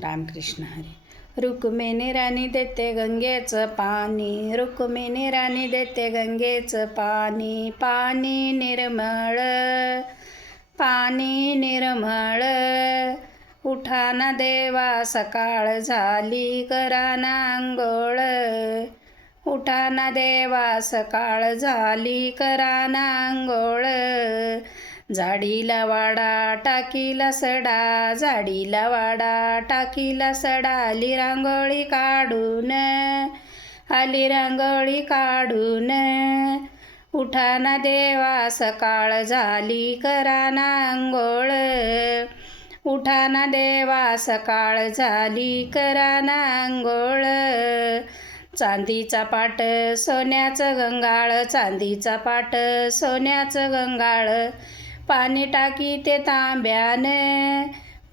रामकृष्ण हरी. रुक्मिणी राणी देते गंगेचं पाणी रुक्मिणी राणी देते गंगेचं पाणी पाणी निर्मळ पाणी निर्मळ. उठाना देवा सकाळ झाली कराना आंघोळ. उठाना देवा सकाळ झाली कराना अंघोळ झाडीला वाडा टाकीला सडा झाडीला वाडा टाकीला सडा आली रांगोळी काढून आली रांगोळी काढून. उठाना देवा सकाळ झाली कराना आंघोळ. उठाना देवा सकाळ झाली कराना अंघोळ चांदीचा पाट सोन्याचं गंगाळ. चांदीचा पाट सोन्याचं गंगाळ. पाणी टाकी ते तांब्याने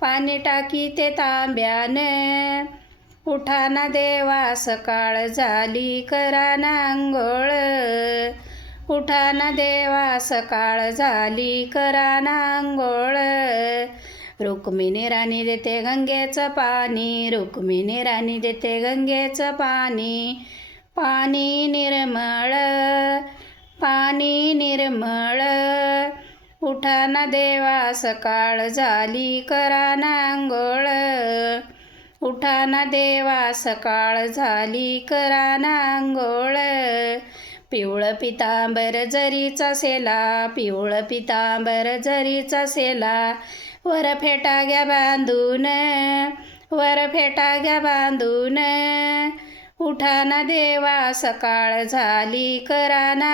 पाणी टाकी ते तांब्याने. उठाना देवा सकाळ झाली कराना अंघोळ उठाना देवा सकाळ झाली कराना अंघोळ रुक्मिणी राणी देते गंगेचं पाणी रुक्मिणी राणी देते गंगेचं पाणी. पाणी निर्मळ पाणी निर्मळ. उठाना देवा सकाळ झाली कराना अंघोळ उठाना देवा सकाळ झाली कराना अंघोळ पिवळं पितांबर जरीचा सेला पिवळं पितांबर जरीचा सेला. वर फेटा घ्या बांधून वर फेटा घ्या बांधून. उठाना देवा सकाळ झाली कराना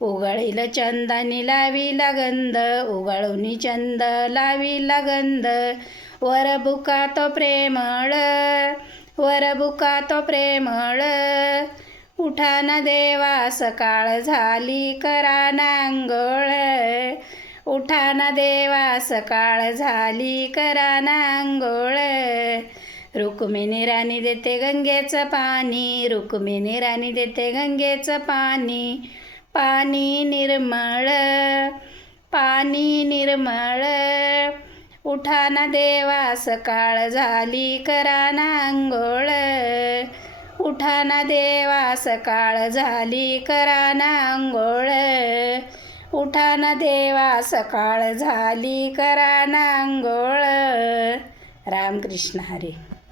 उगाळील चंदानी लावीला गंध उगाळूनी चंद लावी गंध. वर बुका तो प्रेमळ वर बुका तो प्रेमळ. उठाना देवा सकाळ झाली करा नांगोळ. उठाना देवा सकाळ झाली करा नांगोळ. रुक्मिणी राणी देते गंगेचं पाणी रुक्मिणी राणी देते गंगेचं पाणी. पाणी निर्मळ पाणी निर्मळ. उठाना देवा सकाळ झाली कराना अंघोळ उठाना देवा सकाळ झाली कराना अंघोळ उठाना देवा सकाळ झाली कराना आंघोळ. रामकृष्ण हरी.